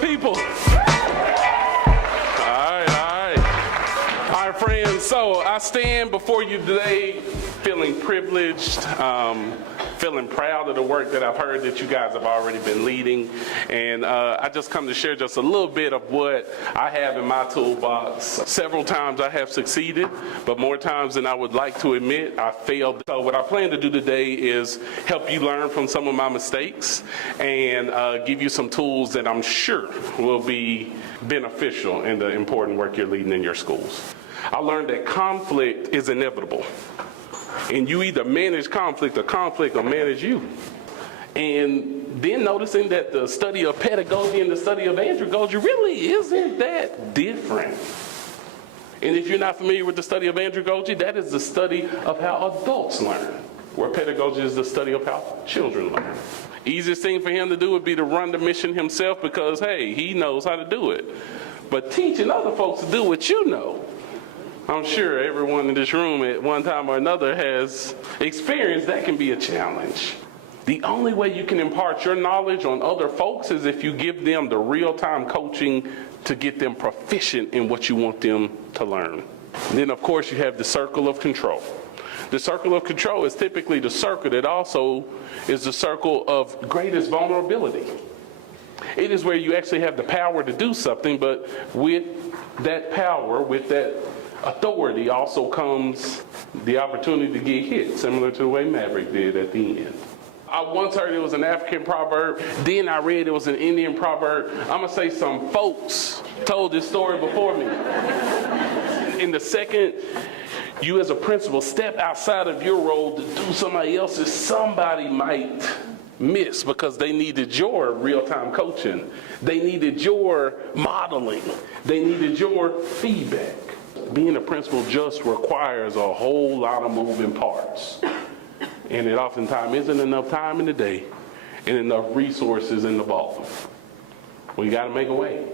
people. All right, friends. So I stand before you today feeling privileged, feeling proud of the work that I've heard that you guys have already been leading. And I just come to share just a little bit of what I have in my toolbox. Several times I have succeeded, but more times than I would like to admit, I failed. So what I plan to do today is help you learn from some of my mistakes and give you some tools that I'm sure will be beneficial in the important work you're leading in your schools. I learned that conflict is inevitable. And you either manage conflict or conflict will manage you. And then noticing that the study of pedagogy and the study of andragogy really isn't that different. And if you're not familiar with the study of andragogy, that is the study of how adults learn, where pedagogy is the study of how children learn. Easiest thing for him to do would be to run the mission himself because, hey, he knows how to do it. But teaching other folks to do what you know, I'm sure everyone in this room at one time or another has experienced that can be a challenge. The only way you can impart your knowledge on other folks is if you give them the real-time coaching to get them proficient in what you want them to learn. And then, of course, you have the circle of control. The circle of control is typically the circle that also is the circle of greatest vulnerability. It is where you actually have the power to do something, but with that power, with that authority also comes the opportunity to get hit, similar to the way Maverick did at the end. I once heard it was an African proverb, then I read it was an Indian proverb. I'm gonna say some folks told this story before me. In the second you as a principal step outside of your role to do somebody else's, somebody might miss because they needed your real-time coaching. They needed your modeling. They needed your feedback. Being a principal just requires a whole lot of moving parts. And it oftentimes isn't enough time in the day and enough resources in the vault. We got to make a way.